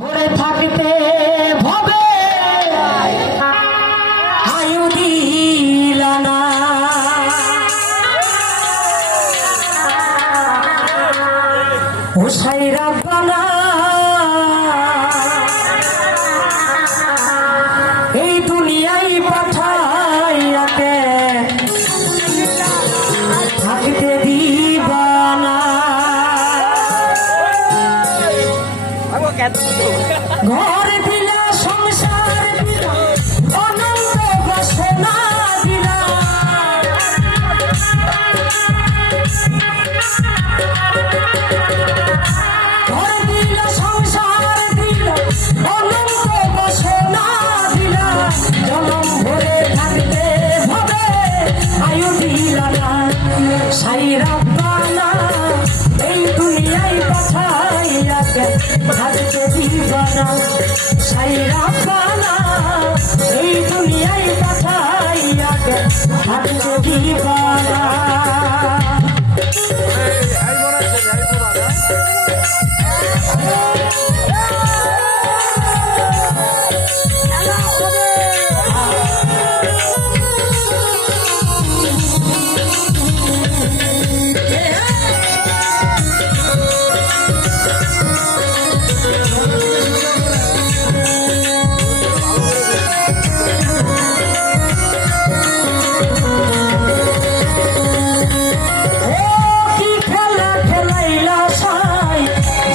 ভরে থাকতে ভবে আয়ু দিলা না, ও সাইরা বানা এই দুনিয়ায় পাঠাইয়াকে থাকতে দিবা না। ঘর দিলা সংসার দিলা অনন্ত বাসনা দিলা, ঘর দিলা সংসার দিলা অনন্ত বাসনা দিলা, জনম ভরে থাকতে ভবে আয়ু দিলা না, সাইরা পানা এই দুনিয়ায় পাঠাইয়াকে থাকতে দিবা না, সাইরা পানা এই দুনিয়ায় পাঠাইয়াকে থাকতে দিবা না।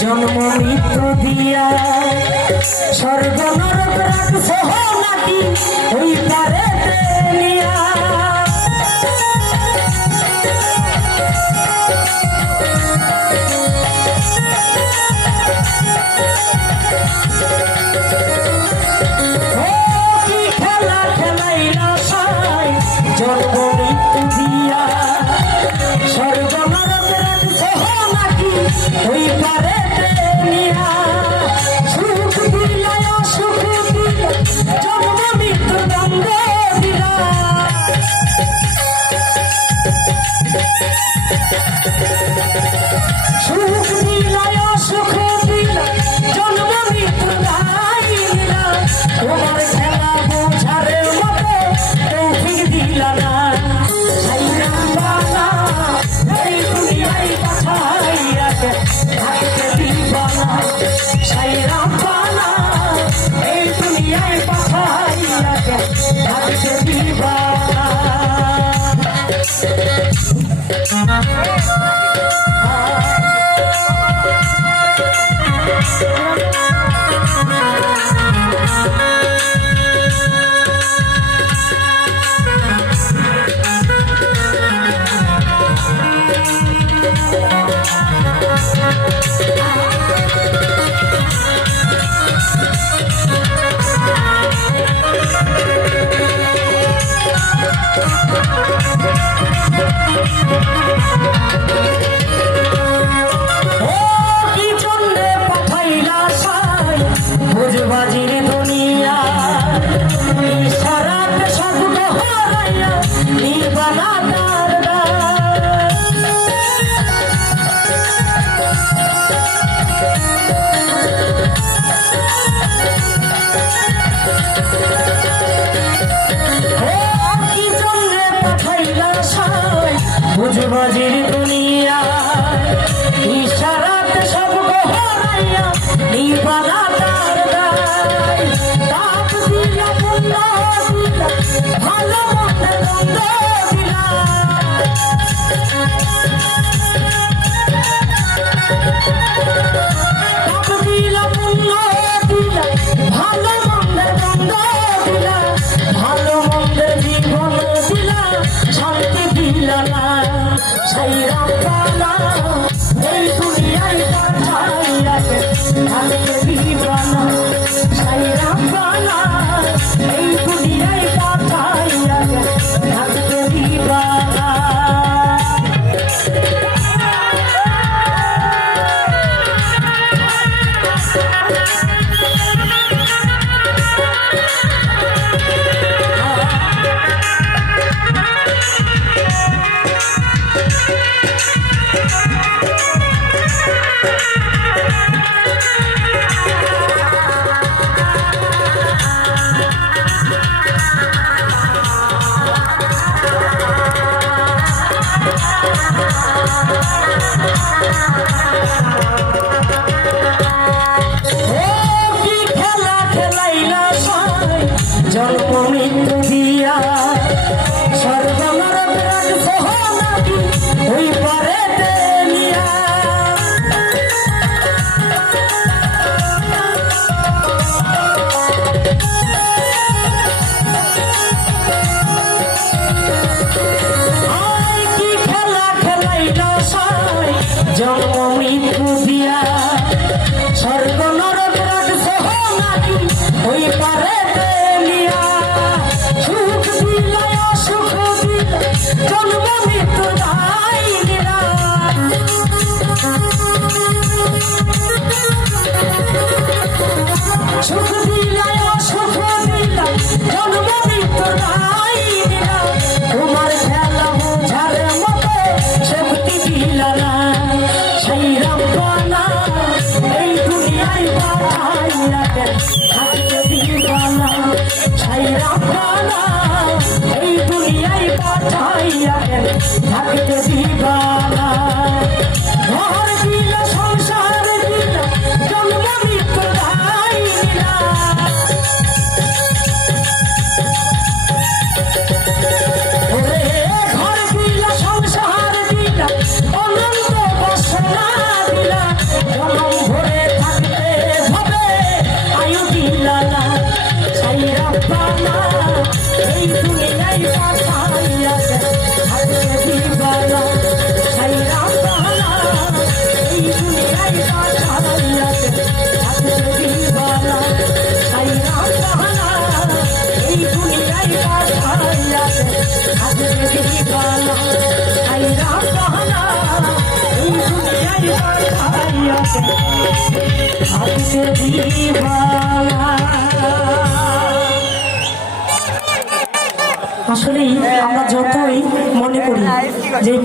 জন্ম মৃত্যু দিয়া স্বর্গ নরক রাখছো নাকি ওই তারে নিয়া, কি খেলা খেলাইলা সাই জন্ম মৃত্যু দিয়া স্বর্গ নরক রাখছো নাকি ওই তারে সুখ দিলা সুখ দিলা জন্ম মৃত্যু দ্বন্দ্ব দিলা, সুখ দিলা সুখ দিলা জন্ম মৃত্যু দাই দিলা, তোমার খেলা বোঝারে মতো তৌফিক দিলা না, সাইরা বানা এই দুনিয়ায় পাঠাইয়াকে থাকতে দিবা না, সাইরা বানা এই দুনিয়ায় পাঠাইয়াকে থাকতে দিবা না। বাজির দুনিয়া ইশারাত শব্দ হারাইয়া নির্বাণা কি চন্দ্রে পাঠাইলা সাই বুঝবাজির দুনিয়া ইশারাত শব্দ হারাইয়া নির্বাণা ভালো মন্দ দ্বন্দ্ব দিলা, জন্ম মৃত্যু দিয়া স্বর্গ নরক রাখছে নাকি ওই পারে নিয়া আয় কি খেলা খেলাইল সাই জন্ম মৃত্যু দিয়া স্বর্গ নরক রাখছে নাকি ওই পারে নিয়া সুখ দিলায় অসুখ দিল জন্ম মৃত্যু দায় নিরা সুখ দিলায় অসুখ দিল জন্ম মৃত্যু দায় নিরা তোমার খেলা বোঝার মতো শক্তি দিল না সেই রব্বানা এই দুনিয়ায় পাঠাইয়া থাকতে দিবানা সেই রব্বানা এই দুনিয়ায় পাঠাইয়া থাকতে দিবানা ঘর দিল সংসার দিল জন্ম মৃত্যু দায় দিলা ওরে ঘর দিল সংসার দিল অনন্ত বাসনা দিলা জনম ভরে থাকতে হবে আয়ু দিলা না সেই রব্বানা এই দুনিয়ায় পাঠাইয়া থাকতে দিবানা সেই রব্বানা এই দুনিয়ায় পাঠাইয়া থাকতে দিবানা সেই রব্বানা এই দুনিয়ায় পাঠাইয়া থাকতে দিবানা সেই রব্বানা এই দুনিয়ায় পাঠাইয়া থাকতে দিবানা। আসলেই আমরা যতই মনে করি যে